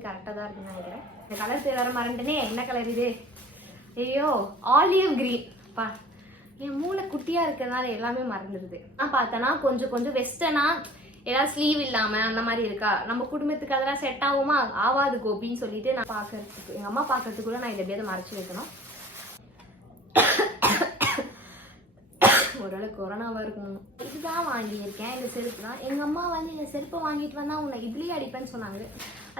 Lighting கரெக்டாக தான் இருக்குன்னு நினைக்கிறேன். இந்த கலர் பேர் வர மறந்துட்டேனே, என்ன கலர் இது? ஐயோ, ஆலிவ் கிரீன். பா, என் மூளை குட்டியாக இருக்கிறதுனால எல்லாமே மறந்துடுது. நான் பார்த்தேன்னா கொஞ்சம் கொஞ்சம் வெஸ்டர்னாக ஏதாவது ஸ்லீவ் இல்லாமல் அந்த மாதிரி இருக்கா, நம்ம குடும்பத்துக்கு அதெல்லாம் செட் ஆகுமா, ஆவாது கோபின்னு சொல்லிட்டு நான் பார்க்கறதுக்கு, எங்கள் அம்மா பார்க்கறதுக்குள்ள நான் இதை எப்படியாவது மறைச்சி வைக்கணும். ஒருவேளை கொரோனாவாக இருக்கும். இதுதான் வாங்கியிருக்கேன், இந்த செருப்பு தான். எங்கள் அம்மா வந்து இந்த செருப்பை வாங்கிட்டு வந்தால் உன்னை இதுலேயே அடிப்பேன்னு சொன்னாங்க.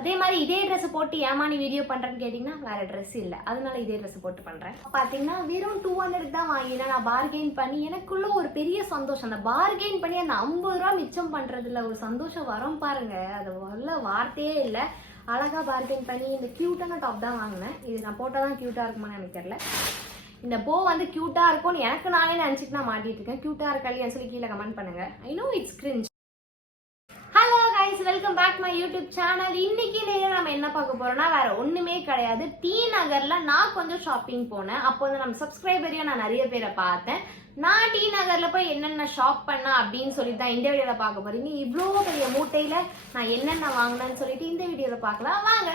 அதே மாதிரி இதே ட்ரெஸ்ஸை போட்டு ஏமானி வீடியோ பண்ணுறேன்னு கேட்டிங்கன்னா வேறு ட்ரெஸ் இல்லை, அதனால இதே ட்ரெஸ்ஸை போட்டு பண்ணுறேன். பார்த்தீங்கன்னா வெறும் 200 தான் வாங்கினேன். நான் பார்கெயின் பண்ணி எனக்குள்ள ஒரு பெரிய சந்தோஷம். அந்த பார்கெயின் பண்ணி அந்த 50 ரூபா மிச்சம் பண்ணுறதுல ஒரு சந்தோஷம் வரும் பாருங்க, அது வரல வார்த்தையே இல்லை. அழகாக பார்கெயின் பண்ணி இந்த க்யூட்டான டாப் தான் வாங்கினேன். இது நான் போட்டால் தான் க்யூட்டாக இருக்குமான்னு எனக்கு தெரியல. இந்த போ வந்து க்யூட்டாக இருக்கும்னு எனக்கு நானே நினச்சிட்டு நான் மாட்டிட்டு இருக்கேன். க்யூட்டாக இருக்கா இல்லையான்னு சொல்லி கீழே கமெண்ட் பண்ணுங்க. I know it's cringe. Hello guys, welcome back my YouTube channel. இன்னைக்கு நம்ம என்ன பார்க்க போறோம்னா வேற ஒண்ணுமே கிடையாது. டி நகர்ல நான் கொஞ்சம் ஷாப்பிங் போனேன். அப்போ வந்து நம்ம சப்ஸ்கிரைபரையும் நான் நிறைய பேரை பார்த்தேன். நான் டி நகர்ல போய் என்னென்ன ஷாப் பண்ணா அப்படின்னு சொல்லிட்டு தான் இந்த வீடியோல பார்க்க போறீங்க. இவ்வளோ பெரிய மூட்டையில நான் என்னென்ன வாங்கினேன்னு சொல்லிட்டு இந்த வீடியோல பார்க்கலாம் வாங்க.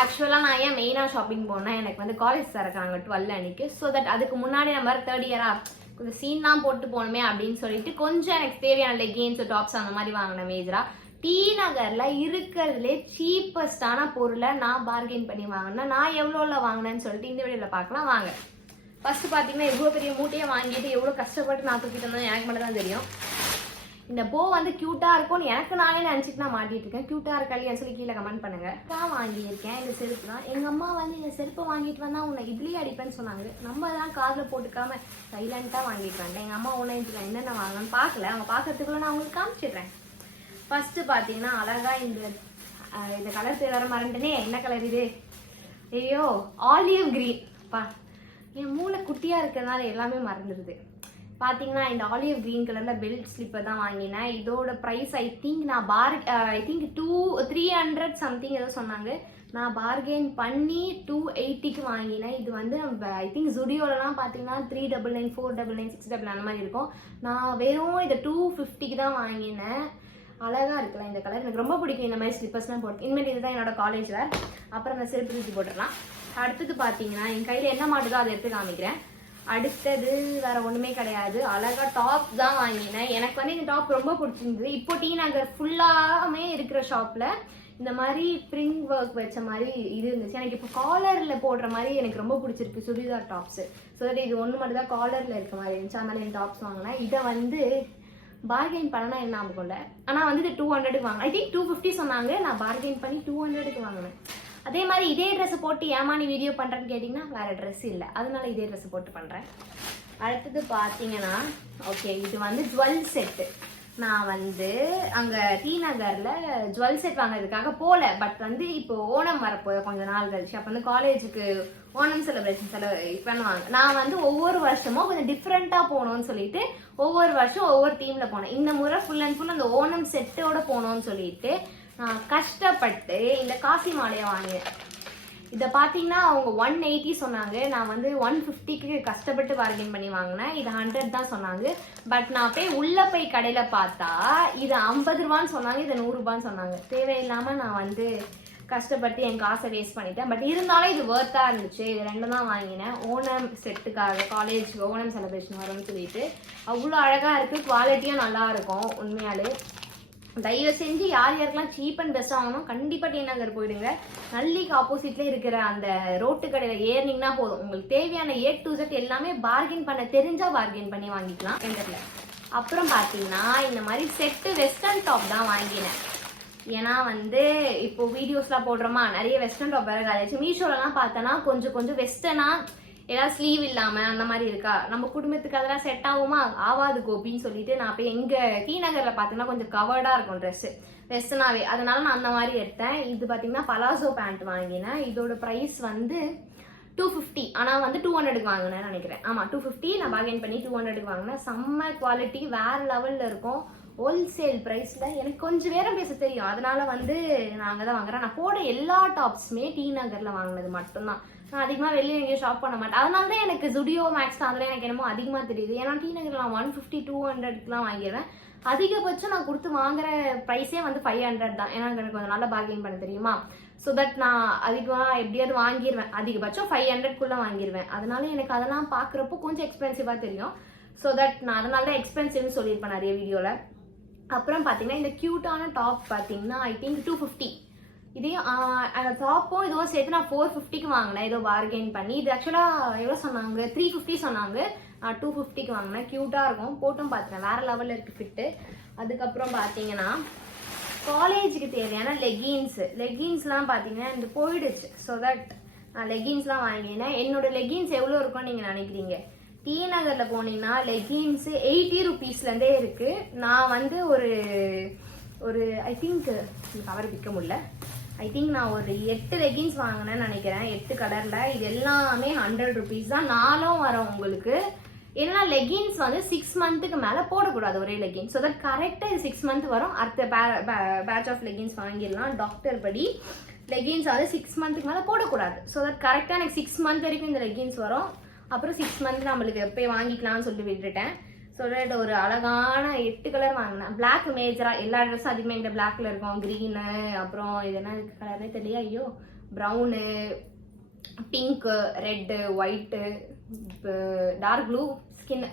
ஆக்சுவலாக நான் ஏன் மெயினாக ஷாப்பிங் போனேன், எனக்கு வந்து காலேஜ் திறக்கிறாங்க 12 அன்னைக்கு. ஸோ தட் அதுக்கு முன்னாடி நம்ம 3rd இயராக கொஞ்சம் சீன் தான் போட்டு போகணுமே அப்படின்னு சொல்லிட்டு கொஞ்சம் எனக்கு தேவையான லெகின்ஸ் டாப்ஸ் அந்த மாதிரி வாங்கினேன். மேஜராக டி நகரில் இருக்கிறதுலே சீப்பஸ்டான பொருளை நான் பார்கெயின் பண்ணி வாங்கினேன். நான் எவ்வளோவில் வாங்கினேன்னு சொல்லிட்டு இந்த வீடியோவில் பார்க்கலாம் வாங்க. ஃபஸ்ட்டு பார்த்தீங்கன்னா இவ்வளோ பெரிய மூட்டையை வாங்கிட்டு எவ்வளோ கஷ்டப்பட்டு நான் தூக்கிட்டு வந்தேன் எனக்கு மட்டும் தான் தெரியும். இந்த போ வந்து க்யூட்டாக இருக்கும்னு எனக்கு நானே நினச்சிட்டு நான் மாட்டிட்டு இருக்கேன். க்யூட்டாக இருக்கா இல்லையான்னு சொல்லி கீழே கமெண்ட் பண்ணுங்க. நான் வாங்கியிருக்கேன் இந்த செருப்பு தான். எங்கள் அம்மா வந்து இந்த செருப்பை வாங்கிட்டு வந்தால் உன்னை இதுலேயே அடிப்பேன்னு சொன்னாங்க. நம்ம தான் காதில் போட்டுக்காம சைலண்ட்டாக வாங்கிட்டு வந்தேன். எங்கள் அம்மா உன்னை என்னென்ன வாங்கணும்னு பார்க்கல, அவங்க பார்க்கறதுக்குள்ள நான் உங்களுக்கு காமிச்சிடுறேன். ஃபஸ்ட்டு பார்த்தீங்கன்னா அழகாக இந்த கலர் பேர் வர மறந்துட்டேனே, என்ன கலர் இது? ஐயோ, ஆலிவ் கிரீன். பா, என் மூளை குட்டியாக இருக்கிறதுனால எல்லாமே மறந்துடுது. பார்த்தீங்கன்னா இந்த ஆலிவ் கிரீன் கலரில் பெல்ட் ஸ்லிப்பர் தான் வாங்கினேன். இதோட ப்ரைஸ் ஐ திங்க் 300 சம்திங் ஏதோ சொன்னாங்க. நான் பார்கெயின் பண்ணி 280க்கு வாங்கினேன். இது வந்து ஐ திங்க் ஜுடியோலலாம் பார்த்தீங்கன்னா 399, 499, 699 அந்த மாதிரி இருக்கும். நான் வெறும் இதை 250க்கு தான் வாங்கினேன். அழகாக இருக்குல்ல இந்த கலர், எனக்கு ரொம்ப பிடிக்கும் இந்த மாதிரி ஸ்லிப்பர்ஸ்லாம் போட்டு. இனிமேல் இதுதான் என்னோட காலேஜ் வேர். அப்புறம் அந்த செருப்பு தூக்கி போட்டுடலாம். அடுத்தது பார்த்தீங்கன்னா என் கையில் என்ன மாட்டுதோ அதை எடுத்து காமிக்கிறேன். அடுத்தது வேற ஒண்ணுமே கிடையாது, அழகா டாப் தான் வாங்கினேன். எனக்கு வந்து இந்த டாப் ரொம்ப பிடிச்சிருந்தது. இப்போ டி நகர் ஃபுல்லாமே இருக்கிற ஷாப்ல இந்த மாதிரி பிரிண்ட் ஒர்க் வச்ச மாதிரி இது இருந்துச்சு. எனக்கு இப்போ காலர்ல போடுற மாதிரி எனக்கு ரொம்ப பிடிச்சிருக்கு சுடிதார் டாப்ஸ். ஸோ இது ஒன்று மட்டும் தான் காலர்ல இருக்க மாதிரி இருந்துச்சு. அதனால இந்த டாப்ஸ் வாங்கினேன். இதை வந்து பார்கெயின் பண்ணனா என்ன ஆகும்ல, ஆனால் வந்து இது 200க்கு வாங்கினேன். ஐ திங்க் 250 சொன்னாங்க, நான் பார்கெயின் பண்ணி 200க்கு வாங்கினேன். அதே மாதிரி இதே ட்ரெஸ்ஸை போட்டு ஏமானி வீடியோ பண்ணுறேன்னு கேட்டிங்கன்னா வேறு ட்ரெஸ் இல்லை, அதனால இதே ட்ரெஸ்ஸை போட்டு பண்ணுறேன். அடுத்தது பார்த்தீங்கன்னா ஓகே, இது வந்து ஜுவல் செட்டு. நான் வந்து அங்கே டி நகரில் ஜுவல் செட் வாங்குறதுக்காக போகல. பட் வந்து இப்போ ஓணம் வரப்போ கொஞ்சம் நாள் கழிச்சு, அப்போ வந்து காலேஜுக்கு ஓணம் செலிப்ரேஷன் பண்ணுவாங்க. நான் வந்து ஒவ்வொரு வருஷமும் கொஞ்சம் டிஃப்ரெண்ட்டாக போகணும்னு சொல்லிட்டு ஒவ்வொரு வருஷம் ஒவ்வொரு தீமில் போனேன். இந்த முறை ஃபுல் அண்ட் ஃபுல் அந்த ஓணம் செட்டோட போகணும்னு சொல்லிட்டு நான் கஷ்டப்பட்டு இந்த காசி மாலையை வாங்கினேன். இதை பார்த்தீங்கன்னா அவங்க 180 சொன்னாங்க. நான் வந்து 150க்கு கஷ்டப்பட்டு பார்கெயின் பண்ணி வாங்கினேன். இது 100 தான் சொன்னாங்க. பட் நான் போய் உள்ளே போய் கடையில் பார்த்தா இது 50 ரூபான்னு சொன்னாங்க, இது 100 ரூபான்னு சொன்னாங்க. தேவையில்லாமல் நான் வந்து கஷ்டப்பட்டு என் காசை வேஸ்ட் பண்ணிட்டேன். பட் இருந்தாலும் இது ஒர்த்தாக இருந்துச்சு. இது 2 தான் வாங்கினேன் ஓணம் செட்டுக்காக. காலேஜுக்கு ஓணம் செலிப்ரேஷன் வரும்னு சொல்லிட்டு அவ்வளோ அழகாக இருக்குது, குவாலிட்டியும் நல்லா இருக்கும். உண்மையாலே தயவு செஞ்சு யார் யாருக்கெல்லாம் சீப் அண்ட் பெஸ்ட் வாங்கணும் கண்டிப்பாக டி நகர் போயிடுங்க. நல்லிக்கு ஆப்போசிட்ல இருக்கிற அந்த ரோட்டு கடையில் ஏறினீங்கன்னா போதும், உங்களுக்கு தேவையான A to Z எல்லாமே பார்கெயின் பண்ண தெரிஞ்சா பார்கெயின் பண்ணி வாங்கிக்கலாம் என்கிட்ட. அப்புறம் பார்த்தீங்கன்னா இந்த மாதிரி செட்டு வெஸ்டர்ன் டாப் தான் வாங்கினேன். ஏன்னா வந்து இப்போ வீடியோஸ்லாம் போடுறோமா, நிறைய வெஸ்டர்ன் டாப் வேறு காலேஜ் மீஷோலலாம் பார்த்தோன்னா கொஞ்சம் கொஞ்சம் வெஸ்டர்னாக ஏதாவது ஸ்லீவ் இல்லாமல் அந்த மாதிரி இருக்கா, நம்ம குடும்பத்துக்கு அதெல்லாம் செட் ஆகுமா, ஆவாது கோபின்னு சொல்லிட்டு நான் போய் எங்கள் டி நகரில் பார்த்தீங்கன்னா கொஞ்சம் கவர்டாக இருக்கும் ட்ரெஸ்ஸு வெஸ்டர்னாகவே, அதனால நான் அந்த மாதிரி எடுத்தேன். இது பார்த்தீங்கன்னா பலாசோ பேண்ட் வாங்கினேன். இதோட ப்ரைஸ் வந்து 250, ஆனால் வந்து 200க்கு வாங்கினேன் நினைக்கிறேன். ஆமாம் 250, நான் பார்கெயின் பண்ணி 200க்கு வாங்கினேன். செம்ம குவாலிட்டி வேறு லெவலில் இருக்கும். ஹோல்சேல் ப்ரைஸில் எனக்கு கொஞ்சம் நேரம் பேச தெரியும், அதனால வந்து நான் அங்கே தான் வாங்குறேன். நான் போட எல்லா டாப்ஸுமே டி நகரில் வாங்கினது மட்டும்தான். நான் அதிகமாக வெளியே எங்கேயும் ஷாப் பண்ண மாட்டேன். அதனால தான் எனக்கு ஜுடியோ மேக்ஸ் அதெல்லாம் எனக்கு என்னமோ அதிகமாக தெரியுது. ஏன்னா டி நகரில் நான் 150 200க்குலாம் வாங்கிடுவேன். அதிகபட்சம் நான் கொடுத்து வாங்குற ப்ரைஸே வந்து 500 தான். ஏன்னா எனக்கு கொஞ்சம் நல்லா பார்கெயின் பண்ண தெரியுமா. ஸோ தட் நான் அதிகமாக எப்படியாவது வாங்கிடுவேன். அதிகபட்சம் 500க்குள்ளே வாங்கிடுவேன். அதனால எனக்கு அதெல்லாம் பார்க்குறப்போ கொஞ்சம் எக்ஸ்பென்சிவாக தெரியும். ஸோ தட் நான் அதனால தான் எக்ஸ்பென்சிவ்னு சொல்லியிருப்பேன் நிறைய வீடியோவில். அப்புறம் பார்த்தீங்கன்னா இந்த க்யூட்டான டாப் பார்த்தீங்கன்னா ஐ திங்க் 250. இதையும் அந்த டாப்பும் இதுவும் சேர்த்து நான் 450க்கு வாங்கினேன், ஏதோ பார்கெயின் பண்ணி. இது ஆக்சுவலாக எவ்வளோ சொன்னாங்க, 350 சொன்னாங்க. நான் 250க்கு வாங்கினேன். க்யூட்டாக இருக்கும், போட்டும் பார்த்துறேன், வேறு லெவலில் இருக்குது ஃபிட்டு. அதுக்கப்புறம் பார்த்தீங்கன்னா காலேஜுக்கு தேவையான லெகின்ஸ்லாம் பார்த்தீங்கன்னா இந்த போயிடுச்சு. ஸோ தட் நான் லெகின்ஸ்லாம் வாங்கினேன். என்னோட லெகின்ஸ் எவ்வளோ இருக்கும்னு நீங்கள் நினைக்கிறீங்க? டி நகரில் போனீங்கன்னா லெகின்ஸு 80 ருபீஸ்லேருந்தே இருக்குது. நான் வந்து ஒரு ஐ திங்க் கவர் விற்க முடியல. ஐ திங்க் நான் ஒரு 8 லெகின்ஸ் வாங்கினேன்னு நினைக்கிறேன், 8 கலரில். இது எல்லாமே 100 ருபீஸ் தான். நாளும் வரும் உங்களுக்கு. ஏன்னா லெகின்ஸ் வந்து 6 மந்த்துக்கு மேலே போடக்கூடாது ஒரே லெகின்ஸ். ஸோ தட் கரெக்டாக இது 6 மந்த் வரும். அடுத்த பேட்ச் ஆஃப் லெகின்ஸ் வாங்கிடலாம். டாக்டர் படி லெகின்ஸ் வந்து 6 மந்த்துக்கு மேலே போடக்கூடாது. ஸோ தட் கரெக்டாக எனக்கு 6 மந்த் வரைக்கும் இந்த லெகின்ஸ் வரும். அப்புறம் 6 மந்த் நம்மளுக்கு போய் வாங்கிக்கலாம்னு சொல்லிட்டு விட்டுட்டேன். சொல்லிட்டு ஒரு அழகான 8 கலர் வாங்கினேன். பிளாக் மேஜராக எல்லா ட்ரெஸ்ஸும் அதிகமாக இந்த பிளாக்ல இருக்கும். க்ரீனு, அப்புறம் இது என்ன கலர்னே தெரியல, ஐயோ, brown, pink, red, white, dark blue, skin,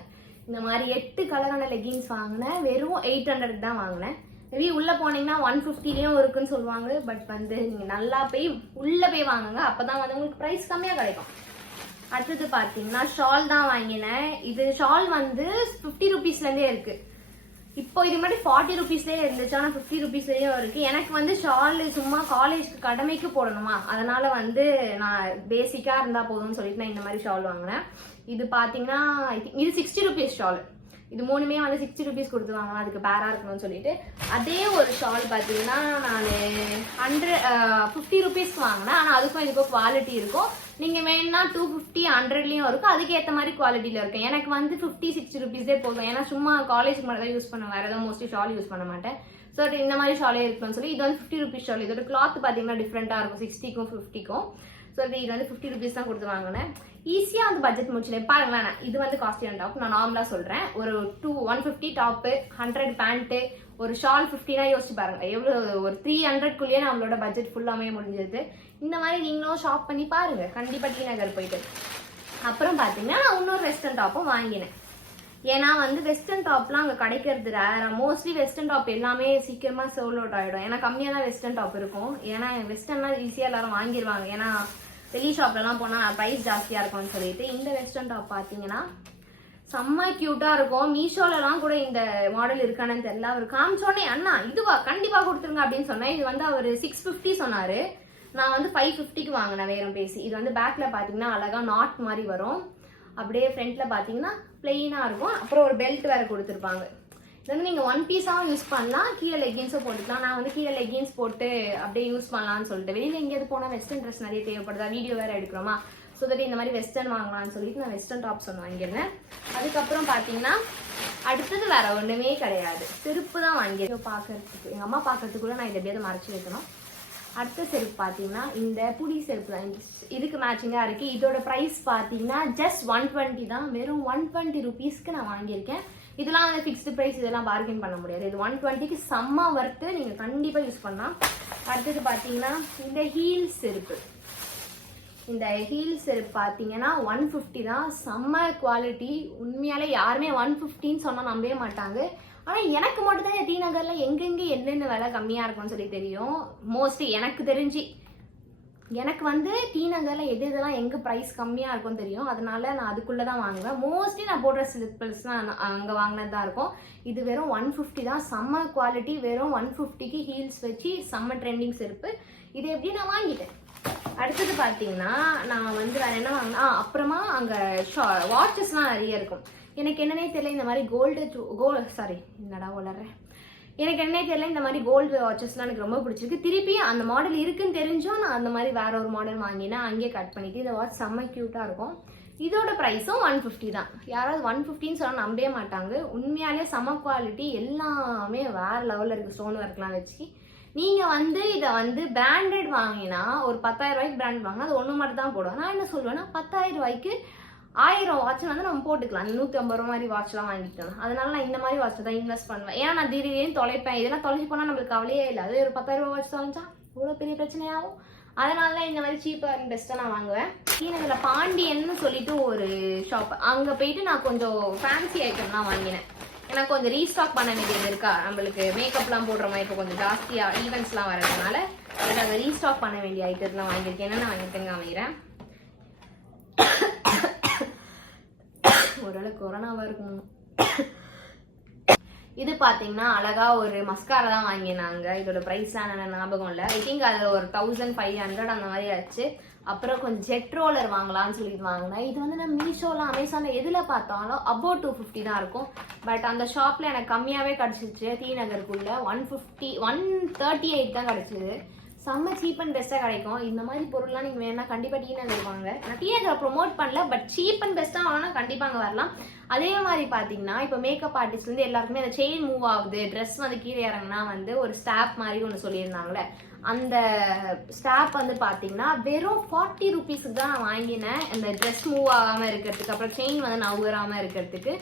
இந்த மாதிரி 8 கலரான லெகின்ஸ் வாங்கினேன். வெறும் 800 தான் வாங்கினேன். மேபி உள்ளே போனீங்கன்னா 150லேயும் இருக்குன்னு சொல்லுவாங்க. பட் வந்து நீங்கள் நல்லா போய் உள்ளே போய் வாங்குங்க, அப்போ தான் வந்து உங்களுக்கு ப்ரைஸ் கம்மியாக கிடைக்கும். அடுத்தது பார்த்தீங்கன்னா ஷால் தான் வாங்கினேன். இது ஷால் வந்து 50 ருபீஸ்லேருந்தே இருக்குது. இப்போ இது மாதிரி 40 ருபீஸ்லேயே இருந்துச்சு, ஆனால் 50 ருபீஸ்லேயும் இருக்குது. எனக்கு வந்து ஷால் சும்மா காலேஜ்க்கு கடமைக்கு போடணுமா, அதனால் வந்து நான் பேசிக்காக இருந்தால் போதும்னு சொல்லிட்டு நான் இந்த மாதிரி ஷால் வாங்கினேன். இது பார்த்தீங்கன்னா இது 60 ருபீஸ் ஷால். இது மூணுமே வந்து 60 ருபீஸ் கொடுத்து வாங்கலாம், அதுக்கு பேராக இருக்கணும்னு சொல்லிட்டு. அதே ஒரு ஷால் பார்த்தீங்கன்னா நான் 50 ருபீஸ்க்கு வாங்கினேன். ஆனால் அதுக்கும் இதுக்கும் குவாலிட்டி இருக்கும். நீங்கள் வேணும்னா 250 100லேயும் இருக்கும், அதுக்கேற்ற மாதிரி குவாலிட்டியில் இருக்கும். எனக்கு வந்து 50 60 ருபீஸே போதும். ஏன்னா சும்மா காலேஜுக்கு மட்டும் தான் யூஸ் பண்ணுவேன், வேறு எதாவது மோஸ்ட்லி ஷால் யூஸ் பண்ண மாட்டேன். ஸோ இந்த மாதிரி ஷாலே இருக்குன்னு சொல்லி இது வந்து 50 ருபீஸ் ஷால். இதோட கிளாத் பார்த்தீங்கன்னா டிஃப்ரெண்ட்டாக இருக்கும், 60க்கும் 50க்கும். ஸோ இது வந்து 50 ருபீஸ் தான் கொடுத்து வாங்கினேன். ஈஸியாக வந்து பட்ஜெட் முடிச்சுனேன். பாருங்களேன், இது வந்து காஸ்ட்லியான டாப். நான் நார்மலாக சொல்கிறேன். ஒரு 150 டாப்பு, 100 பேண்ட்டு, ஒரு ஷால் 50னா யோசிச்சு பாருங்க, எவ்வளோ ஒரு 300க்குள்ளேயே நம்மளோட பட்ஜெட் ஃபுல்லாமே முடிஞ்சது. இந்த மாதிரி நீங்களும் ஷாப் பண்ணி பாருங்க கண்டிப்பாக டி நகர் போயிட்டு. அப்புறம் பார்த்தீங்கன்னா நான் இன்னொரு வெஸ்டர்ன் டாப்பும் வாங்கினேன். ஏன்னா வந்து வெஸ்டர்ன் டாப்லாம் அங்கே கிடைக்கிறது ரேர். மோஸ்ட்லி வெஸ்டர்ன் டாப் எல்லாமே சீக்கிரமாக சோல் அவுட் ஆகிடும். ஏன்னா கம்மியாக தான் வெஸ்டர்ன் டாப் இருக்கும். ஏன்னா வெஸ்டர்ன்லாம் ஈஸியாக எல்லாரும் வாங்கிடுவாங்க. ஏன்னா வெளி ஷாப்லலாம் போனால் ப்ரைஸ் ஜாஸ்தியாக இருக்கும்னு சொல்லிட்டு. இந்த வெஸ்டர்ன் டாப் பார்த்தீங்கன்னா செம்ம க்யூட்டாக இருக்கும். மீஷோலலாம் கூட இந்த மாடல் இருக்கானு தெரியல. அவர் காமிச்சோடனே அண்ணா இதுவா கண்டிப்பாக கொடுத்துருங்க அப்படின்னு சொன்னேன். இது வந்து அவர் 650 சொன்னார். நான் வந்து 550க்கு வாங்கினேன் வேறும் பேசி. இது வந்து பேக்கில் பார்த்தீங்கன்னா அழகாக நாட் மாதிரி வரும். அப்படியே ஃப்ரண்ட்டில் பார்த்தீங்கன்னா பிளெயினாக இருக்கும். அப்புறம் ஒரு பெல்ட் வேறு கொடுத்துருப்பாங்க. இது வந்து நீங்கள் 1 பீஸாகவும் யூஸ் பண்ணலாம், கீழே லெகின்ஸும் போட்டுக்கலாம். நான் வந்து கீழே லெகின்ஸ் போட்டு அப்படியே யூஸ் பண்ணலான்னு சொல்லிட்டு. வெளியில் எங்கேயாவது போனால் வெஸ்டர்ன் ட்ரெஸ் நிறைய தேவைப்படுதா, வீடியோ வேறு எடுக்கிறோமா, ஸோ தட் இந்த மாதிரி வெஸ்டர்ன் வாங்கலாம்னு சொல்லிட்டு நான் வெஸ்டர்ன் டாப்ஸ் ஒன்று வாங்கியிருந்தேன். அதுக்கப்புறம் பார்த்தீங்கன்னா அடுத்தது வேறு ஒன்றுமே கிடையாது, செருப்பு தான் வாங்கியிருக்கேன். பார்க்கறதுக்கு எங்கள் அம்மா பார்க்கறதுக்குள்ள நான் இதை எப்படியாவது மறைச்சி வைக்கணும். அடுத்த செருப்பு பார்த்தீங்கன்னா இந்த புடி செருப்பு தான். இதுக்கு மேட்சிங்காக இருக்குது. இதோட ப்ரைஸ் பார்த்தீங்கன்னா ஜஸ்ட் 120 தான். வெறும் 120 ருபீஸ்க்கு நான் வாங்கியிருக்கேன். இதெல்லாம் வந்து ஃபிக்ஸ்டு ப்ரைஸ், இதெல்லாம் பார்கெயின் பண்ண முடியாது. இது 120க்கு செம்ம ஒர்த்து, நீங்கள் கண்டிப்பாக யூஸ் பண்ணலாம். அடுத்தது பார்த்தீங்கன்னா இந்த ஹீல்ஸ் செருப்பு. இந்த ஹீல்ஸ் செருப்பு பார்த்தீங்கன்னா 150 தான். செம்ம குவாலிட்டி. உண்மையாலே யாருமே 150ன்னு சொன்னால் நம்பவே மாட்டாங்க. ஆனால் எனக்கு மட்டும்தான் டி நகரில் எங்கெங்கே என்னென்ன விலை கம்மியாக இருக்கும்னு சொல்லி தெரியும். மோஸ்ட்லி எனக்கு தெரிஞ்சு எனக்கு வந்து டி நகரில் எது இதெல்லாம் எங்கே ப்ரைஸ் கம்மியாக இருக்கும்னு தெரியும். அதனால நான் அதுக்குள்ளே தான் வாங்குவேன். மோஸ்ட்லி நான் போடுற ஸ்லிப்பர்ஸ்லாம் அங்கே வாங்கினது தான் இருக்கும். இது வெறும் 150 தான். செம்ம குவாலிட்டி. வெறும் 150க்கு ஹீல்ஸ் வச்சு செம்ம ட்ரெண்டிங் செருப்பு. இது எப்படி நான் வாங்கிட்டேன். அடுத்தது பார்த்தீங்கன்னா நான் வந்து வேறு என்ன வாங்கினா, அப்புறமா அங்கே வாட்சஸ்லாம் நிறைய இருக்கும். எனக்கு என்னன்னே தெரியல, இந்த மாதிரி எனக்கு என்னன்னே தெரியல, இந்த மாதிரி கோல்டு வாட்சஸ்லாம் எனக்கு ரொம்ப பிடிச்சிருக்கு. திருப்பி அந்த மாடல் இருக்குன்னு தெரிஞ்சும் நான் அந்த மாதிரி வேற ஒரு மாடல் வாங்கினேன். அங்கேயே கட் பண்ணிட்டு. இந்த வாட்ச் செம்ம க்யூட்டாக இருக்கும். இதோட ப்ரைஸும் 150 தான். யாராவது 150ன்னு சொன்னால் நம்பவே மாட்டாங்க. உண்மையாலே செம குவாலிட்டி, எல்லாமே வேறு லெவலில் இருக்குது. ஸ்டோன் ஒர்க்லாம் வச்சு நீங்கள் வந்து இதை வந்து பிராண்டட் வாங்கினா ஒரு 10,000 ரூபாய்க்கு பிராண்ட் வாங்கினா அது ஒன்று மட்டும் தான் போடும். நான் என்ன சொல்லுவேன்னா 10,000 ரூபாய்க்கு 1000 வாட்ச் வந்து நம்ம போட்டுக்கலாம். 150 ரூபா மாதிரி வாட்ச்லாம் வாங்கிக்கலாம். அதனால நான் இந்த மாதிரி வாட்ச் தான் இன்வெஸ்ட் பண்ணுவேன். ஏன்னா நான் திடீர்னு தொலைப்பேன். இதெல்லாம் தொலைச்சி போனால் நம்மளுக்கு கவலையே இல்லை. அது ஒரு 10,000 ரூபா வாட்ச் தொலைஞ்சா இவ்வளோ பெரிய பிரச்சனையாகும். அதனால தான் இந்த மாதிரி சீப்பாக அண்ட் பெஸ்ட்டாக நான் வாங்குவேன். ஸ்ரீநகரில் பாண்டியன்னு சொல்லிட்டு ஒரு ஷாப், அங்கே போயிட்டு நான் கொஞ்சம் ஃபேன்சி ஐட்டம்லாம் வாங்கினேன். ஏன்னா கொஞ்சம் ரீஸ்டாக் பண்ண வேண்டியது இருக்கா, நம்மளுக்கு மேக்கப்லாம் போடுற மாதிரி இப்போ கொஞ்சம் ஜாஸ்தியாக ஈவெண்ட்ஸ்லாம் வரதுனால அதை ரீஸ்டாக் பண்ண வேண்டிய ஐட்டம்லாம் வாங்கியிருக்கேன். என்னென்ன வாங்கியிருக்கேங்க அமைகிறேன். ஒருவேளை கொரோனாவாக இருக்கும். இது பார்த்தீங்கன்னா அழகா ஒரு மஸ்காரா தான் வாங்கினாங்க. இதோட ப்ரைஸ்லாம் என்ன ஞாபகம் இல்லை. ஐ திங்க் அது ஒரு 1500 அந்த மாதிரி ஆச்சு. அப்புறம் கொஞ்சம் ஜெட் ரோலர் வாங்கலாம்னு சொல்லிட்டு வாங்கினேன். இது வந்து நான் மீஷோவில் அமேசானில் எதில் பார்த்தாலும் அபவுட் 250 தான் இருக்கும். பட் அந்த ஷாப்பில் எனக்கு கம்மியாகவே கிடச்சிச்சு. டி நகருக்குள்ளே 138 தான் கிடச்சிது. செம்ம சீப் அண்ட் பெஸ்ட்டாக கிடைக்கும். இந்த மாதிரி பொருள்லாம் நீங்கள் வேணா கண்டிப்பாக டி நகர் வாங்க. நான் டி நகரை ப்ரொமோட் பண்ணல, பட் சீப் அண்ட் பெஸ்ட்டாக வாங்கினா கண்டிப்பாக அங்கே வரலாம். அதே மாதிரி பார்த்தீங்கன்னா இப்போ மேக்கப் ஆர்டிஸ்ட்லேருந்து எல்லாருக்குமே அந்த செயின் மூவ் ஆகுது, ட்ரெஸ் வந்து கீழே இறங்குனா வந்து ஒரு ஸ்டாப் மாதிரி ஒன்று சொல்லியிருந்தாங்களே, அந்த ஸ்டாப் வந்து பார்த்தீங்கன்னா வெறும் 40 ருபீஸுக்கு தான் நான் வாங்கினேன். அந்த ட்ரெஸ் மூவ் ஆகாமல் இருக்கிறதுக்கு, அப்புறம் செயின் வந்து நவுகராமல் இருக்கிறதுக்கு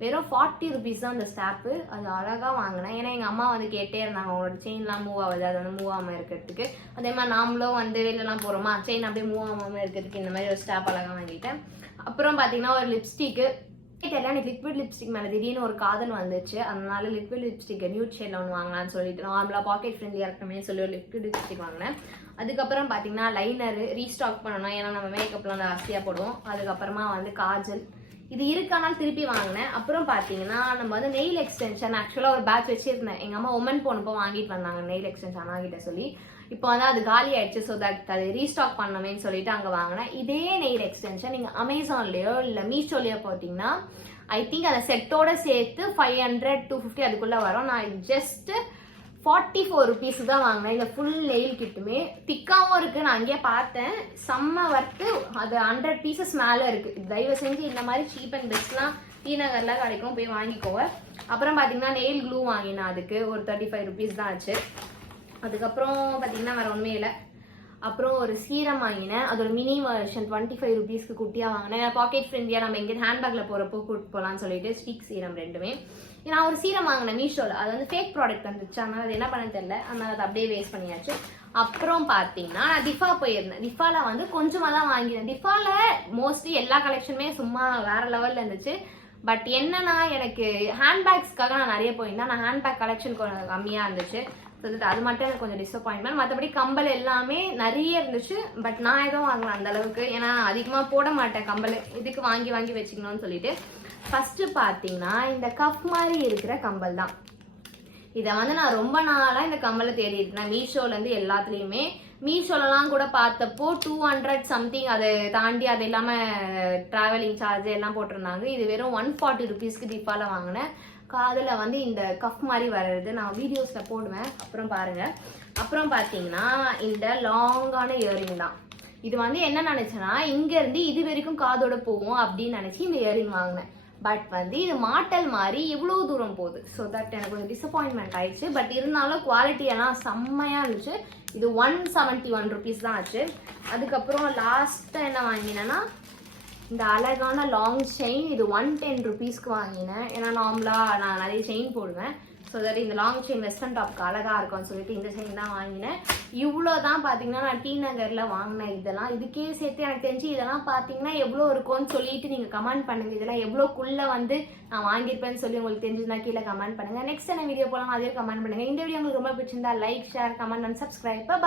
வெறும் 40 ருபீஸ் தான் அந்த ஸ்டாப்பு. அது அழகாக வாங்கினேன். ஏன்னா எங்கள் அம்மா வந்து கேட்டே இருந்தாங்க, அவங்களோட செயின்லாம் மூவ் ஆகுது, அது வந்து மூவ் ஆகாமல் இருக்கிறதுக்கு. அதே மாதிரி நாமளும் வந்து வெளிலலாம் போகிறோமா, செயின் அப்படியே மூவ் ஆகாமல் இருக்கிறதுக்கு இந்த மாதிரி ஒரு ஸ்டாப் அழகாக வாங்கிட்டேன். அப்புறம் பார்த்தீங்கன்னா ஒரு லிப்ஸ்டிக்கு தெரியல, எனக்கு லிக்விட் லிப்ஸ்டிக் மேலே திடீர்னு ஒரு காதல் வந்துச்சு. அதனால லிக்விட் லிப்ஸ்டிக் நியூட் ஷேடில் ஒன்று வாங்கலாம்னு சொல்லிட்டு நார்மலாக பாக்கெட் ஃப்ரெண்ட்லியாக இருக்கணுமே சொல்லி ஒரு லிக்விட் லிப்ஸ்டிக் வாங்கினேன். அதுக்கப்புறம் பார்த்தீங்கன்னா லைனரு ரீஸ்டாக் பண்ணணும், ஏன்னா நம்ம மேக்கப்லாம் ஜாஸ்தியாக போடுவோம். அதுக்கப்புறமா வந்து காஜல் இது இருக்கானாலும் திருப்பி வாங்கினேன். அப்புறம் பார்த்தீங்கன்னா நம்ம வந்து நெயில் எக்ஸ்டென்ஷன் ஆக்சுவலாக ஒரு பேட்ச் வச்சுருந்தேன். எங்கள் அம்மா உமன் போனப்போ வாங்கிட்டு வந்தாங்க நெயில் எக்ஸ்டென்ஷன் அண்ணா கிட்ட சொல்லி. இப்போ வந்து அது காலி ஆயிடுச்சு. ஸோ தட் அது ரீஸ்டாக் பண்ணணுமேன்னு சொல்லிட்டு அங்கே வாங்கினேன். இதே நெயில் எக்ஸ்டென்ஷன் நீங்கள் அமேசான்லேயோ இல்லை மீஷோலையோ பார்த்தீங்கன்னா ஐ திங்க் அந்த செட்டோட சேர்த்து 500 250 அதுக்குள்ளே வரும். நான் ஜஸ்ட் 44 ருபீஸ் தான் வாங்கினேன். இந்த ஃபுல் நெயில் கிட்டுமே திக்காகவும் இருக்குது. நான் அங்கேயே பார்த்தேன், செம்ம ஒர்த்து. அது 100 பீசஸ் மேலே இருக்குது. தயவு செஞ்சு இந்த மாதிரி சீப் அண்ட் பெஸ்ட்லாம் டி நகரில் கிடைக்கும், போய் வாங்கிக்கோங்க. அப்புறம் பார்த்தீங்கன்னா நெயில் க்ளூ வாங்கினேன், அதுக்கு ஒரு 35 ருபீஸ் தான் ஆச்சு. அதுக்கப்புறம் பார்த்தீங்கன்னா வேறு ஒன்றுமே இல்லை. அப்புறம் ஒரு சீரம் வாங்கினேன், அது ஒரு மினி வெர்ஷன் 25 ருபீஸ்க்கு குட்டியாக வாங்கினேன். பாக்கெட் ஃப்ரெண்ட்லியாக நம்ம எங்கேயும் ஹேண்ட்பேக்கில் போகிறப்போ கூப்பிட்டு போகலான்னு சொல்லிட்டு ஸ்டிக் சீரம் ரெண்டுமே. நான் ஒரு சீரம் வாங்கினேன் மீஷோவில், அது வந்து ஃபேக் ப்ராடக்ட் வந்துச்சு. அதனால் அது என்ன பண்ண தெரியல, அதனால் அதை அப்படியே வேஸ்ட் பண்ணியாச்சு. அப்புறம் பார்த்தீங்கன்னா நான் டிஃபா போயிருந்தேன். டிஃபாவில் வந்து கொஞ்சமாக தான் வாங்கினேன். டிஃபாவில் மோஸ்ட்லி எல்லா கலெக்ஷனுமே சும்மா வேறு லெவலில் இருந்துச்சு. பட் என்னன்னா எனக்கு ஹேண்ட்பேக்ஸ்க்காக நான் நிறைய போயிருந்தேன். நான் ஹேண்ட்பேக் கலெக்ஷன் கொஞ்சம் கம்மியாக இருந்துச்சு. ஸோ அது மட்டும் எனக்கு கொஞ்சம் டிசப்பாயின்மெண்ட். மற்றபடி கம்பல் எல்லாமே நிறைய இருந்துச்சு. பட் நான் எதுவும் வாங்கலாம் அந்த அளவுக்கு, ஏன்னா அதிகமாக போட மாட்டேன் கம்பல், இதுக்கு வாங்கி வாங்கி வச்சுக்கணும்னு சொல்லிட்டு. ஃபர்ஸ்ட் பார்த்தீங்கன்னா இந்த கப் மாதிரி இருக்கிற கம்பல் தான். இதை வந்து நான் ரொம்ப நாளாக இந்த கம்பலை தேடி இருக்கேன் மீஷோலேருந்து எல்லாத்துலேயுமே. மீஷோலலாம் கூட பார்த்தப்போ 200 சம்திங், அதை தாண்டி அது இல்லாமல் ட்ராவலிங் சார்ஜ் எல்லாம் போட்டிருந்தாங்க. இது வெறும் 140 ருபீஸ்க்கு டிஃபாவில் வாங்கினேன். காதில் வந்து இந்த கஃப் மாதிரி வர்றது நான் வீடியோஸில் போடுவேன், அப்புறம் பாருங்கள். அப்புறம் பார்த்தீங்கன்னா இந்த லாங்கான இயரிங் தான். இது வந்து என்ன நினச்சேன்னா இங்கேருந்து இது வரைக்கும் காதோட போகும் அப்படின்னு நினச்சி இந்த இயரிங் வாங்கினேன். பட் வந்து இது மாட்டல் மாதிரி இவ்வளோ தூரம் போகுது. ஸோ தட் எனக்கு கொஞ்சம் டிசப்பாயின்மெண்ட் ஆயிடுச்சு. பட் இருந்தாலும் குவாலிட்டியெல்லாம் செம்மையாக இருந்துச்சு. இது 171 ருபீஸ் தான் ஆச்சு. அதுக்கப்புறம் லாஸ்ட்டாக என்ன வாங்கினேன்னா இந்த அழகான லாங் செயின், இது 110 ருபீஸ்க்கு வாங்கினேன். ஏன்னா நார்மலாக நான் நிறைய செயின் போடுவேன். ஸோ தட் இந்த லாங் செயின் வெஸ்டர்ன் டாப்க்கு அழகாக இருக்கும்னு சொல்லிட்டு இந்த செயின் தான் வாங்கினேன். இவ்வளோ தான் பார்த்தீங்கன்னா நான் டி நகரில் வாங்கினேன். இதெல்லாம் இதுக்கே சேர்த்து எனக்கு தெரிஞ்சு இதெல்லாம் பார்த்தீங்கன்னா எவ்வளோ இருக்கும்னு சொல்லிட்டு நீங்கள் கமெண்ட் பண்ணுங்கள். இதெல்லாம் எவ்வளோக்குள்ளே வந்து நான் வாங்கியிருப்பேன்னு சொல்லி உங்களுக்கு தெரிஞ்சுன்னா கீழே கமெண்ட் பண்ணுங்கள். நெக்ஸ்ட் என்ன வீடியோ போகலாம் அதே கமெண்ட் பண்ணுங்கள். இந்த வீடியோ உங்களுக்கு ரொம்ப பிடிச்சிருந்தா like, share, comment and subscribe.